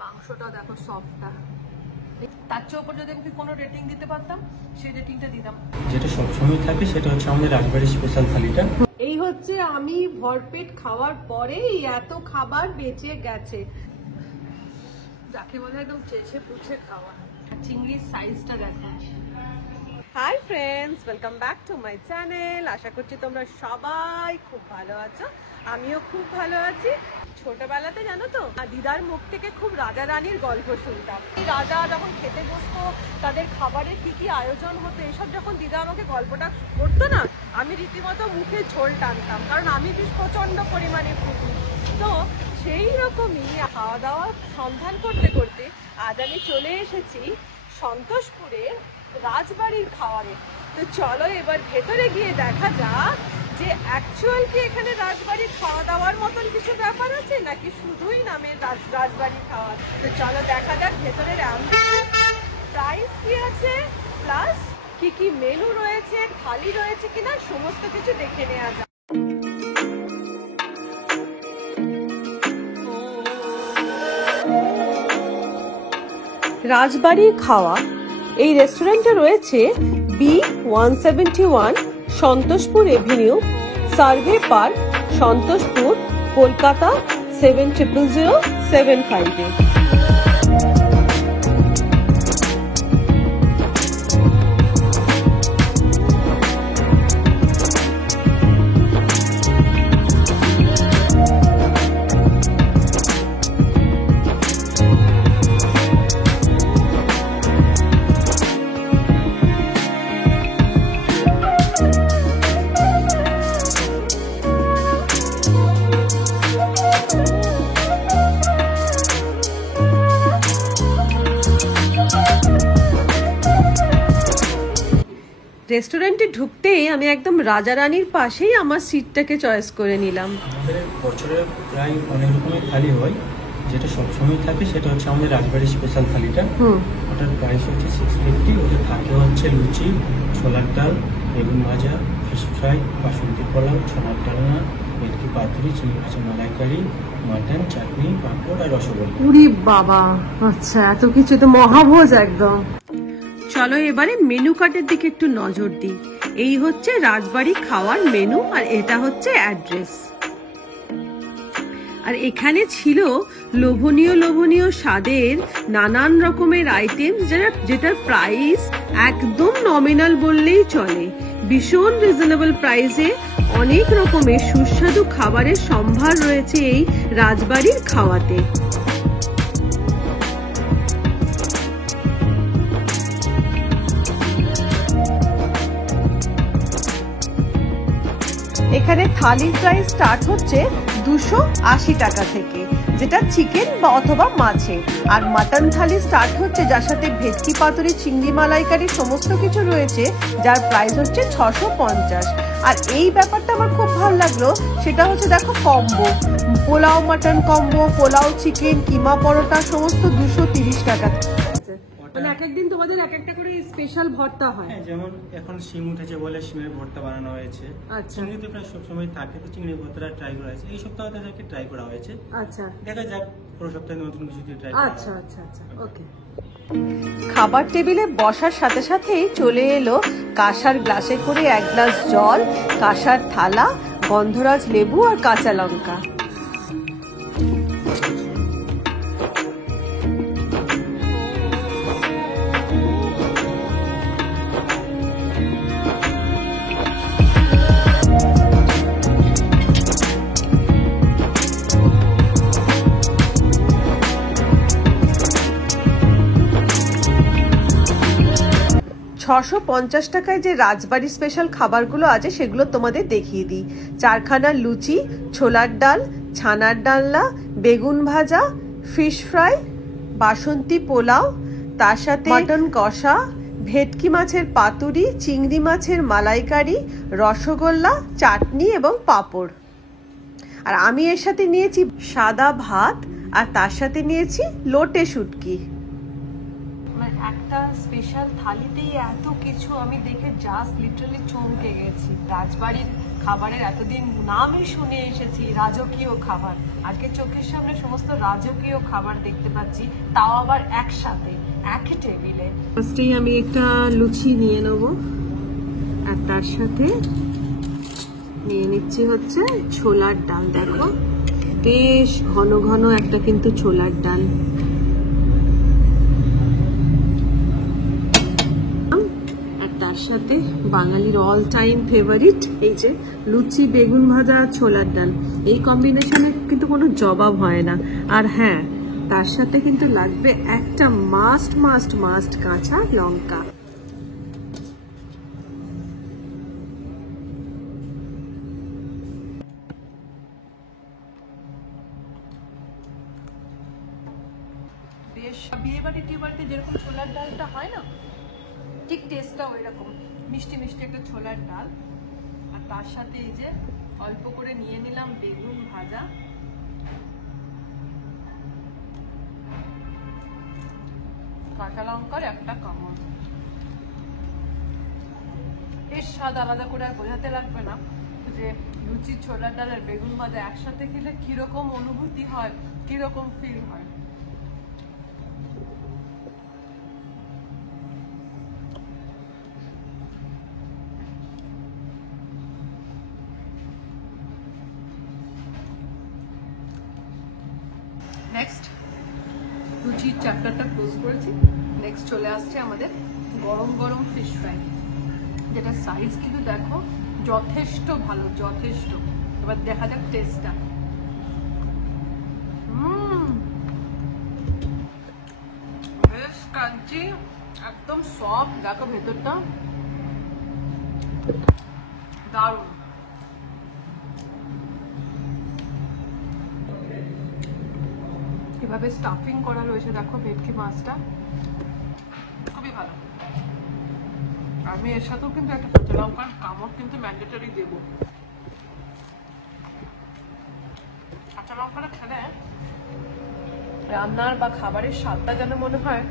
মাংসটা দেখো সফটটা, তার চেয়ে উপর যদি আমি কোনো রেটিং দিতে পারতাম সেই রেটিংটা দিতাম। যেটা সবসময় থাকে সেটা হচ্ছে আমাদের রাজবাড়ির স্পেশাল থালিটা। এই হচ্ছে আমি ভরপেট খাওয়ার পরে এত খাবার বেঁচে গেছে, যাকে বলে একদম চেঁচে পুছে খাওয়া। চিংড়ির সাইজটা দেখো। Hi friends, welcome back to my channel. আশা করছি তোমরা সবাই খুব ভালো আছো, আমিও খুব ভালো আছি। ছোটবেলাতে জানো তো দিদার মুখ থেকে খুব রাজা রানীর গল্প শুনতাম। রাজা যখন খেতে বসতো, তাদের খাবারের কি কি আয়োজন হতো, এসব যখন দিদা আমাকে গল্পটা করতো না, আমি রীতিমতো মুখে ঝোল টানতাম, কারণ আমি বেশ প্রচন্ড পরিমাণে ফুটি। তো সেই রকমই খাওয়া দাওয়ার সন্ধান করতে করতে আজ আমি চলে এসেছি সন্তোষপুরের রাজবাড়ির খাওয়ারে। তো চলো এবার ভেতরে গিয়ে দেখা যাক যে অ্যাকচুয়াল কি এখানে রাজবাড়ির খাওয়া দাওয়ার মতন কিছু ব্যাপার আছে নাকি শুধুই নামের রাজবাড়ির খাওয়া। তো চলো দেখা যাক ভেতরের প্রাইস কি আছে, প্লাস কি কি মেনু রয়েছে, থালি রয়েছে কিনা, সমস্ত কিছু দেখে নেওয়া যাক। রাজবাড়ির খাওয়া এই রেস্টুরেন্টে রয়েছে B171 Santoshpur avenue, survey park, Santoshpur, Kolkata 700075-এ। রেস্টুরেন্টে ঢুকতেই আমি একদম রাজা রানীর পাশেই আমার সিটটাকে চয়েস করে নিলাম। আমাদের বছরে প্রায় অনেক রকমের থালি হয়, যেটা সবসময় থাকে সেটা হচ্ছে আমাদের রাজবাড়ির স্পেশাল থালিটা। ওটার প্রাইস হচ্ছে 650। ওটা থাকে হচ্ছে লুচি, ছোলার ডাল, বেগুন ভাজা, ফিশ ফ্রাই, বাসন্তী পোলাও, ছোলার ডালনা, ভেটকি পাতুরি, চিংড়ি মাছের মালাইকারি, মাটন, চাটনি, পাঁপড় আর রসগোল্লা। উরি বাবা, আচ্ছা এত কিছু তো মহাভোজ একদম। চলো এবারে মেনু কার্ডের দিকে একটু নজর দিই। এই হচ্ছে রাজবাড়ি খাওয়ার মেনু, আর এটা হচ্ছে অ্যাড্রেস। আর এখানে ছিল লোভনীয় লোভনীয় স্বাদের নানান রকমের আইটেম, যেটার প্রাইস একদম নমিনাল বললেই চলে। ভীষণ রিজনেবল প্রাইসে অনেক রকমের সুস্বাদু খাবারের সম্ভার রয়েছে এই রাজবাড়ির খাওয়াতে। এখানে থালির প্রাইস স্টার্ট হচ্ছে 280 টাকা থেকে, যেটা চিকেন বা অথবা মাছের। আর মাটন থালি স্টার্ট হচ্ছে, যার সাথে ভেটকি পাতুরি, চিংড়ি মালাইকারি সমস্ত কিছু রয়েছে, যার প্রাইস হচ্ছে 650। আর এই ব্যাপারটা আমার খুব ভালো লাগলো, সেটা হচ্ছে দেখো combo, pulao mutton combo, pulao chicken, keema paratha সমস্ত 230 টাকা। মানে এক একদিন তোমাদের এক একটা করে স্পেশাল ভর্তা হয়। হ্যাঁ, যেমন এখন শিম উঠেছে বলে শিমের ভর্তা বানানো হয়েছে। আচ্ছা, চিংড়ি তো প্রায় সবসময় থাকে, তো চিংড়ি ভর্তাটা ট্রাই করা হয়েছে। এই সপ্তাহে তাদেরকে ট্রাই করা হয়েছে। আচ্ছা, দেখা যাক পুরো সপ্তাহে নতুন কিছু দিয়ে ট্রাই। আচ্ছা আচ্ছা আচ্ছা, ওকে। খাবার টেবিলে বসার সাথে সাথেই চলে এলো কাঁসার গ্লাসে করে 1 গ্লাস জল, কাঁসার থালা, গন্ধরাজ লেবু আর কাঁচা লঙ্কা। $650 টাকায় যে রাজবাড়ি স্পেশাল খাবারগুলো আছে সেগুলো তোমাদের দেখিয়ে দিই। 4খানা লুচি, ছোলার ডাল, ছানার ডালনা, বেগুন ভাজা, ফিশ ফ্রাই, বাসন্তী পোলাও, তার সাথে মাটন কষা, ভেটকি মাছের পাতুরি, চিংড়ি মাছের মালাইকারি, রসগোল্লা, চাটনি এবং পাঁপড়। আর আমি এর সাথে নিয়েছি সাদা ভাত, আর তার সাথে নিয়েছি লোটে শুটকি। একটা স্পেশাল থালিতেই এত কিছু আমি দেখে জাস্ট লিটারালি চমকে গেছি। রাজবাড়ির খাবারের এতদিন নামই শুনে এসেছি রাজকীয় খাবার, আজকে চোখের সামনে সমস্ত রাজকীয় খাবার দেখতে পাচ্ছি, তাও আবার একসাথে একই টেবিলে। ফার্স্টেই আমি একটা লুচি নিয়ে নেব, আর তার সাথে নিয়ে নিচ্ছি হচ্ছে ছোলার ডাল। দেখো বেশ ঘন ঘন একটা কিন্তু ছোলার ডাল। আর তার সাথে বাঙালির অল টাইম ফেভারিট এই যে লুচি, বেগুন ভাজা আর ছোলার ডাল, এই কম্বিনেশনে কিন্তু কোনো জবাব হয় না। আর হ্যাঁ, তার সাথে কিন্তু লাগবে একটা মাস্ট মাস্ট মাস্ট কাঁচা লঙ্কা। বেশ বিয়ে বাড়ি টিয়ে বাড়িতে যেরকম ছোলার ডালটা হয় না, ঠিক টেস্টটাও এরকম মিষ্টি মিষ্টি একটা ছোলার ডাল। আর তার সাথে এই যে অল্প করে নিয়ে নিলাম বেগুন ভাজা, কাঁচা লঙ্কার একটা কামড়। বেশ স্বাদ আলাদা করে আর বোঝাতে লাগবে না যে লুচি, ছোলার ডাল আর বেগুন ভাজা একসাথে খেলে কিরকম অনুভূতি হয়, কিরকম ফিল হয়। নেক্সট লুচির চ্যাপ্টারটা ক্লোজ করেছি, নেক্সট চলে আসছে আমাদের গরম গরম ফিশ ফ্রাই, যেটা সাইজ কিন্তু দেখো যথেষ্ট ভালো, যথেষ্ট। এবার দেখা যাক টেস্টটা। বেশ ক্রাঞ্চি, একদম সফট, দেখো ভেতরটা দারুণ। কিভাবে স্টাফিং করা রয়েছে দেখো ভেটকি মাছটা, খুবই ভালো। আমি এর সাথেও কিন্তু একটা কাঁচা লঙ্কার কামড় কিন্তু ম্যান্ডেটরি দেব। কাঁচা লঙ্কাটা খেলে রান্নার বা খাবারের স্বাদটা যেন মনে হয়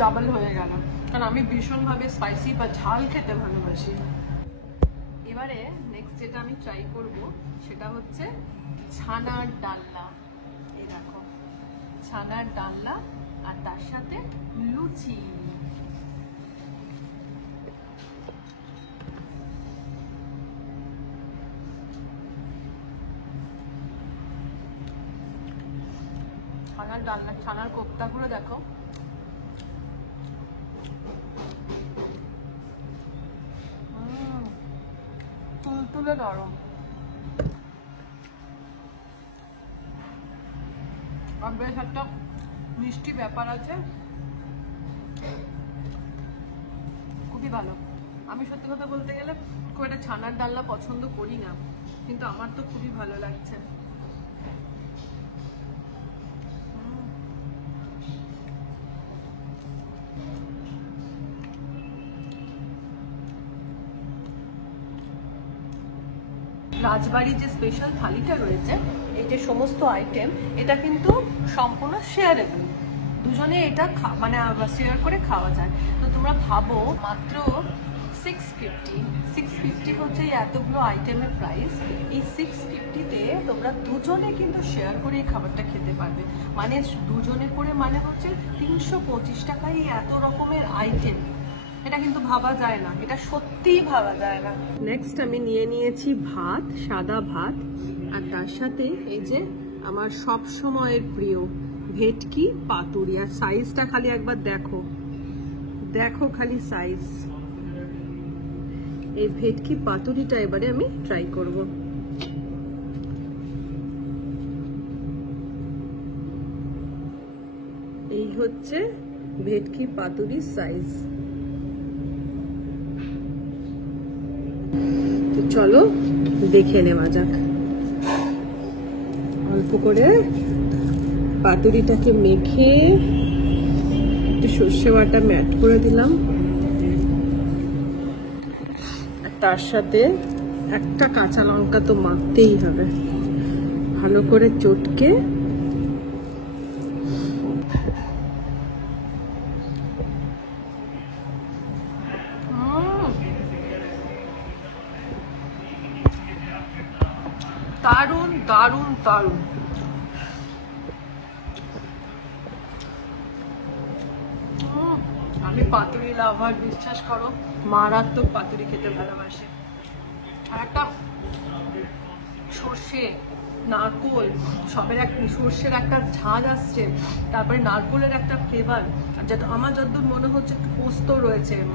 ডাবল হয়ে গেল, কারণ আমি ভীষণভাবে স্পাইসি বা ঝাল খেতে ভালোবাসি। এবারে নেক্সট যেটা আমি ট্রাই করব সেটা হচ্ছে ছানার ডালনা। এই দেখো ছানার ডালনা, আর তার সাথে লুচি। ছানার ডালনা, ছানার কোপ্তাগুলো দেখো তুলতুলে নরম। আর বেশ একটা মিষ্টি ব্যাপার আছে, খুবই ভালো। আমি সত্যি কথা বলতে গেলে খুব একটা ছানার ডালনা পছন্দ করি না, কিন্তু আমার তো খুবই ভালো লাগছে। রাজবাড়ির যে স্পেশাল থালিটা রয়েছে, এই যে সমস্ত আইটেম, এটা কিন্তু সম্পূর্ণ শেয়ারেবল, দুজনে এটা মানে শেয়ার করে খাওয়া যায়। তো তোমরা ভাবো মাত্র 650 হচ্ছে এই এতগুলো আইটেমের প্রাইস। এই 650-তে তোমরা দুজনে কিন্তু শেয়ার করে এই খাবারটা খেতে পারবে, মানে দুজনে করে মানে হচ্ছে 325 টাকায় এত রকমের আইটেম। এটা কিন্তু ভাবা যায় না, এটা সত্যিই ভাবা যায় না। নেক্সট আমি নিয়ে নিয়েছি ভাত, সাদা ভাত, আর তার সাথে এই যে আমার সব সময়ের প্রিয় ভেটকি পাতুরি। আর সাইজটা খালি একবার দেখো, দেখো খালি সাইজ। এই ভেটকি পাতুরিটা এবারে আমি ট্রাই করব। এই হচ্ছে ভেটকি পাতুরির সাইজ। তো চলো দেখে নেওয়া যাক। অল্প করে পাতুরিটাকে মেখে একটু সর্ষে বাটা ম্যাট করে দিলাম, আর তার সাথে একটা কাঁচা লঙ্কা তো মাখতেই হবে, ভালো করে চটকে দারুণ দারুণ। আমি পাতুরি লাভার, বিশ্বাস করো, মারাত্মক পাতুরি খেতে ভালোবাসি। আর একটা সর্ষে, নারকোল সবের এক সর্ষের একটা ঝাঁজ আসছে, তারপরে নারকোলের একটা ফ্লেভার, আর যেটা আমার যতদূর মনে হচ্ছে একটু পোস্ত রয়েছে এর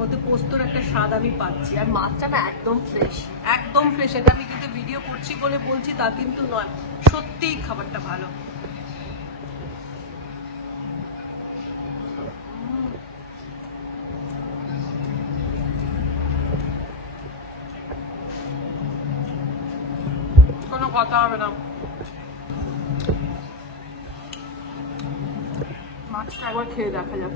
মধ্যে পোস্তর একটা স্বাদ আমি পাচ্ছি। আর মাছটা না একদম ফ্রেশ, একদম ফ্রেশ। এটা আমি কিন্তু ভিডিও করছি বলে বলছি তা কিন্তু নয়, সত্যিই খাবারটা ভালো। কোনো কথা হবে না। মাছটা একবার খেয়ে দেখা যাক।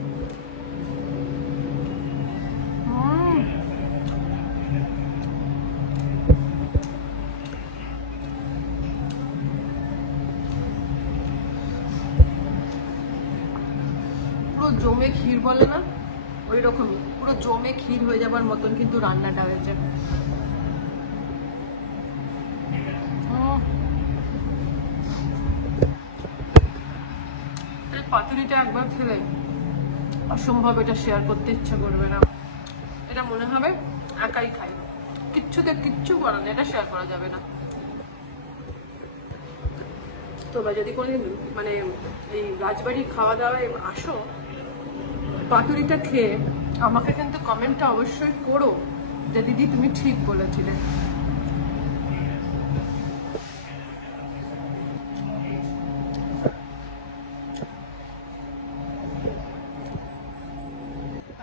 পুরো জমে ক্ষীর বলে না, ওই রকমই পুরো জমে ক্ষীর হয়ে যাবার মতন কিন্তু রান্নাটা হয়েছে। এই পাতুরিটা একবার খেলে অসম্ভব এটা শেয়ার করতে ইচ্ছা করবে না। এটা মনে হবে একাই খাই, কিচ্ছু করা নেই, এটা শেয়ার করা যাবে না। তোমরা যদি কোনোদিন মানে এই রাজবাড়ি খাওয়া দাওয়ায় আসো, পাতুরিটা খেয়ে আমাকে কিন্তু কমেন্টটা অবশ্যই করো যে দিদি তুমি ঠিক বলেছিলে।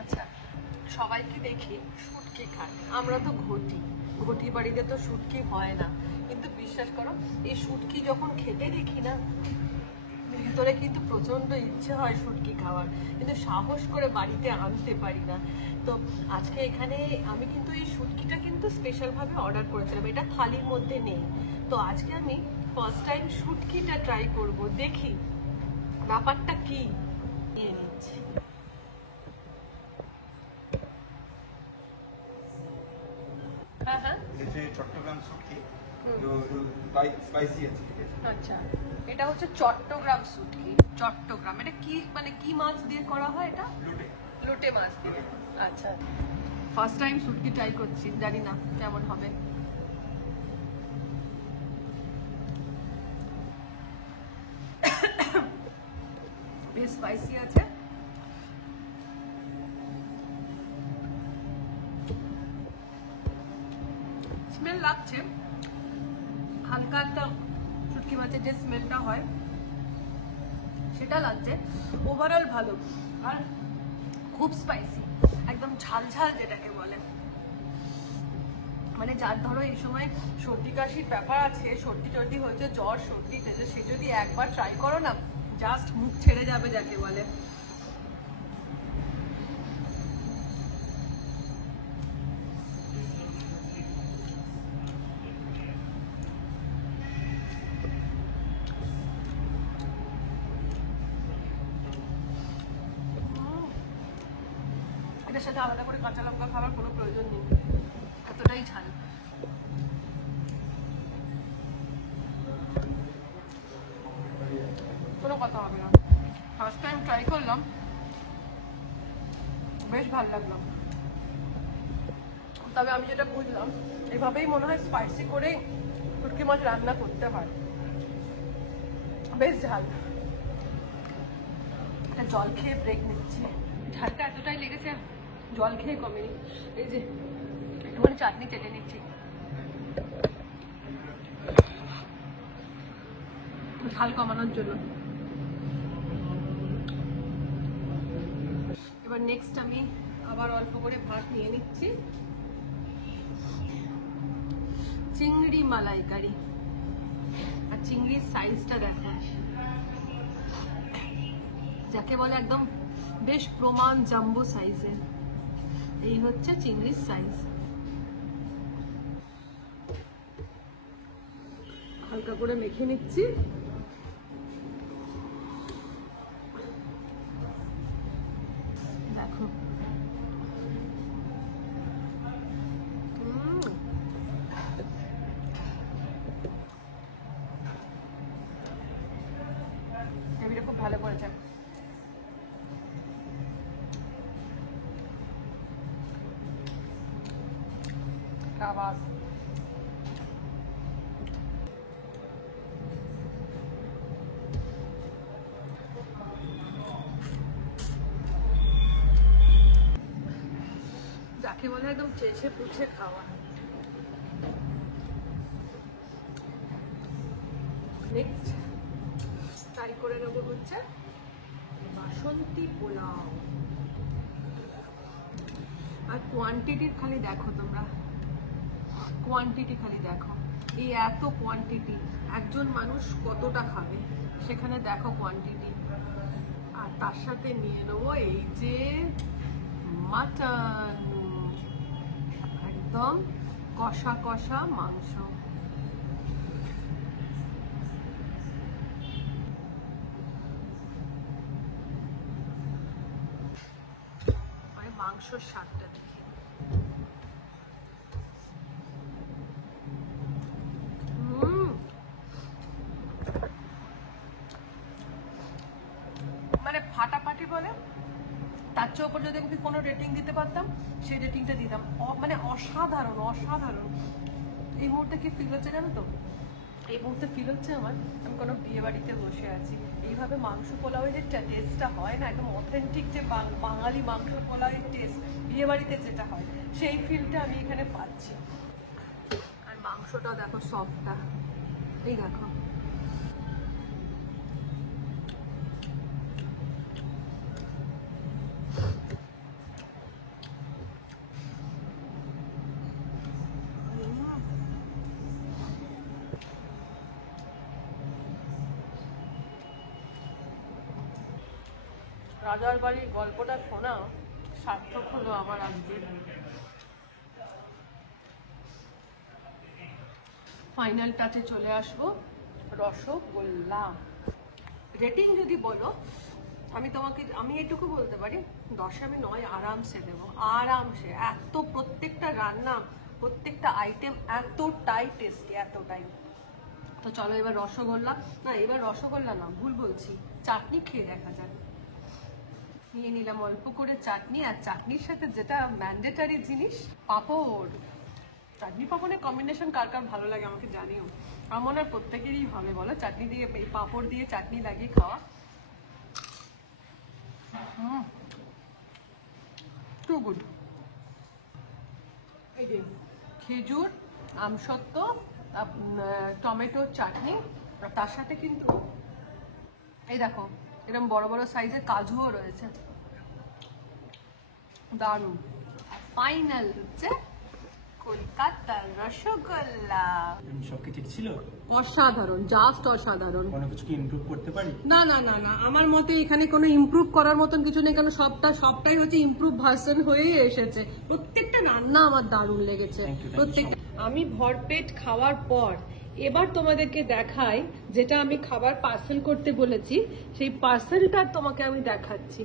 আচ্ছা, সবাইকে দেখি শুটকি খায়, আমরা তো ঘটি বাড়িতে তো শুটকি হয় না, কিন্তু বিশ্বাস করো এই শুটকি যখন খেতে দেখি না, ভিতরে কিন্তু প্রচন্ড ইচ্ছে হয় শুটকি খাওয়ার, কিন্তু সাহস করে বাড়িতে আনতে পারি না। তো আজকে এখানে আমি কিন্তু এই শুটকিটা কিন্তু স্পেশাল ভাবে অর্ডার করেছিলাম, এটা থালির মধ্যে নেই। তো আজকে আমি ফার্স্ট টাইম শুটকিটা ট্রাই করব, দেখি ব্যাপারটা কি। নিয়ে নিচ্ছি। হ্যাঁ হ্যাঁ, চট্টগ্রাম শুটকি স্পাইসি আছে, ঠিক আছে। আচ্ছা, এটা হচ্ছে চট্টগ্রাম শুটকি। চট্টগ্রাম, এটা কি মানে কি মাছ দিয়ে করা হয়? এটা লোটে মাছ দিয়ে। আচ্ছা, ফার্স্ট টাইম শুটকি ট্রাই করছি, জানি না কেমন হবে। বেশ স্পাইসি আছে। স্মেল লাগছে হালকা একটা, শুটকি মাছের যে স্মেলটা হয় সেটা লাগছে। ওভারঅল ভালো, আর খুব স্পাইসি, একদম ঝাল যেটাকে বলে। মানে যার ধরো এই সময় সর্দি কাশির ব্যাপার আছে, সর্দি টর্দি হয়েছে, জ্বর সর্দি হয়েছে, সে যদি একবার ট্রাই করো না, জাস্ট মুখ ছেড়ে যাবে যাকে বলে। এটার সাথে আলাদা করে কাঁচা লঙ্কা খাওয়ার কোনো প্রয়োজন নেই, এতটাই ঝাল। কোনো কথা হবে না, ফার্স্ট টাইম ট্রাই করলাম, বেশ ভালো লাগলো। তবে আমি যেটা বুঝলাম, এভাবেই মনে হয় স্পাইসি করে শুটকি মাছ রান্না করতে হয়, বেশ ঝাল। একটা জল খেয়ে ব্রেক নিচ্ছি, ঝালটা এতটাই লেগেছে জল খেয়ে কমেনি। এই যে একটুখানি চাটনি চেটে নিচ্ছি, ঝাল কমানোর জন্য। এবার নেক্সট আমি আবার অল্প করে ভাত নিয়ে নিচ্ছি। চিংড়ি মালাইকারি, আর চিংড়ির সাইজটা দেখো, যাকে বলে একদম বেশ প্রমাণ জাম্বো সাইজের। এই হচ্ছে চিংড়ির সাইজ। হালকা করে মেখে নিচ্ছি। দেখো, ভালো করেছে। খাবার যাকে বলে একদম চেঁচে পুছে খাওয়া। নেক্সট ট্রাই করে নেবো হচ্ছে বাসন্তী পোলাও। আর কোয়ান্টিটির খালি দেখো তোমরা, কোয়ান্টিটি খালি দেখো, এই এত কোয়ান্টিটি, একজন মানুষ কতটা খাবে সেখানে দেখো কোয়ান্টিটি। আর তার সাথে নিয়ে নেবো এই যে মাটন, একদম কষা কষা মাংস। মাংসর স্বাদটা দেখি, মানে ফাটাফাটি বলে, তার চেয়ে ওপর যদি আমি কোনো রেটিং দিতে পারতাম সেই রেটিংটা দিতাম। মানে অসাধারণ অসাধারণ। এই মুহূর্তে কি ফিল হচ্ছে জানো তো, এই মুহূর্তে ফিল হচ্ছে আমার আমি কোনো বিয়ে বাড়িতে বসে আছি। এইভাবে মাংস পোলাওয়ের যে টেস্টটা হয় না, একদম অথেন্টিক যে বাঙালি মাংস পোলাওয়ের টেস্ট বিয়ে বাড়িতে যেটা হয়, সেই ফিলটা আমি এখানে পাচ্ছি। আর মাংসটা দেখো সফটটা, এই দেখো রাজার বাড়ির গল্পটা শোনা সার্থক হলো আমার আজকে। ফাইনাল টাচে চলে আসবো, রসগোল্লা। রেটিং যদি বলো, আমি এটুকু বলতে পারি 10-এ আমি 9 আরামসে দেবো, আরামসে। এত প্রত্যেকটা রান্না, প্রত্যেকটা আইটেম এতটাই টেস্টি, এতটাই। তো চলো এবার রসগোল্লা, না এবার রসগোল্লা না, ভুল বলছি, চাটনি খেয়ে দেখা যাক। নিয়ে নিলাম অল্প করে চাটনি, আর চাটনির সাথে যেটা ম্যান্ডেটারি জিনিস, পাঁপড়। চাটনি পাঁপড়ের কম্বিনেশন কার কার ভালো লাগে আমাকে জানিও। আমার মনে হয় প্রত্যেকেরই হবে বলো, চাটনি দিয়ে, এই পাঁপড় দিয়ে চাটনি লাগিয়ে খাওয়া। Too good. এই যে খেজুর, আমসত্ত্ব, টমেটোর চাটনি, আর তার সাথে কিন্তু এই দেখো এরকম বড় বড় সাইজের কাজুও রয়েছে, দারুণ। ফাইনাল হচ্ছে কলকাতার রসগোল্লা। সবকিছু ছিল অসাধারণ, জাস্ট অসাধারণ। কোনো কিছু কি ইমপ্রুভ করতে পারি? না না না না, আমার মতে এখানে কোনো ইমপ্রুভ করার মতন কিছু নেই, কারণ সবটাই হচ্ছে ইমপ্রুভ ভার্সন হয়েই এসেছে। প্রত্যেকটা রান্না আমার দারুণ লেগেছে, প্রত্যেকটা। আমি ভরপেট খাওয়ার পর এবার তোমাদেরকে দেখাই যেটা আমি খাবার পার্সেল করতে বলেছি, সেই পার্সেলটা তোমাকে আমি দেখাচ্ছি।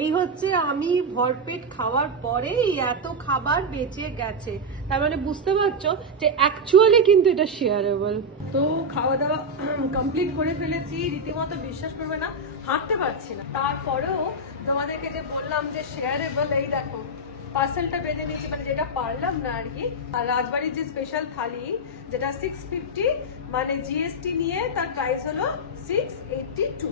এই হচ্ছে আমি ভরপেট খাওয়ার পরে এত খাবার বেঁচে গেছে, তার মানে বুঝতে পারছো যে অ্যাকচুয়ালি কিন্তু এটা শেয়ারেবল। তো খাওয়া দাওয়া কমপ্লিট করে ফেলেছি, রীতিমতো বিশ্বাস করবে না হাঁটতে পারছি না, তারপরেও তোমাদেরকে যে বললাম যে শেয়ারেবল, এই দেখো পার্সেলটা বেঁধে নিয়েছি, মানে যেটা পারলাম না আর কি। আর রাজবাড়ির যে স্পেশাল থালি, যেটা 650, মানে জিএসটি নিয়ে তার প্রাইস হলো 682,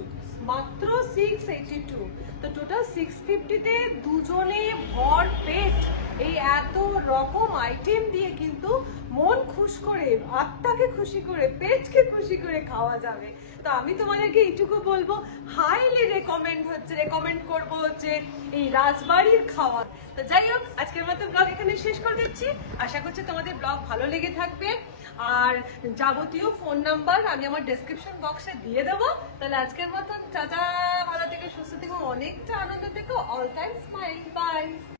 মাত্র 682। তো টোটাল 650-তে দুজনে ভর পেট এই এত রকম আইটেম দিয়ে কিন্তু মন খুশ করে, আত্মাকে খুশি করে, পেটকে খুশি করে খাওয়া যাবে। তো আমি তোমাদেরকে এইটুকু বলবো, হাইলি রেকমেন্ড করবো হচ্ছে এই রাজবাড়ির খাওয়া। তো যাই হোক, আজকের মতো ব্লগ এখানে শেষ করে দিচ্ছি। আশা করছি তোমাদের ব্লগ ভালো লেগে থাকবে, আর যাবতীয় ফোন নাম্বার আমি আমার ডেসক্রিপশন বক্সে দিয়ে দেবো। তাহলে আজকের মতন টাটা, ভালো থেকে সুস্থ থেকো, অনেকটা আনন্দ থেকো, অল টাইম স্মাইল, বাই।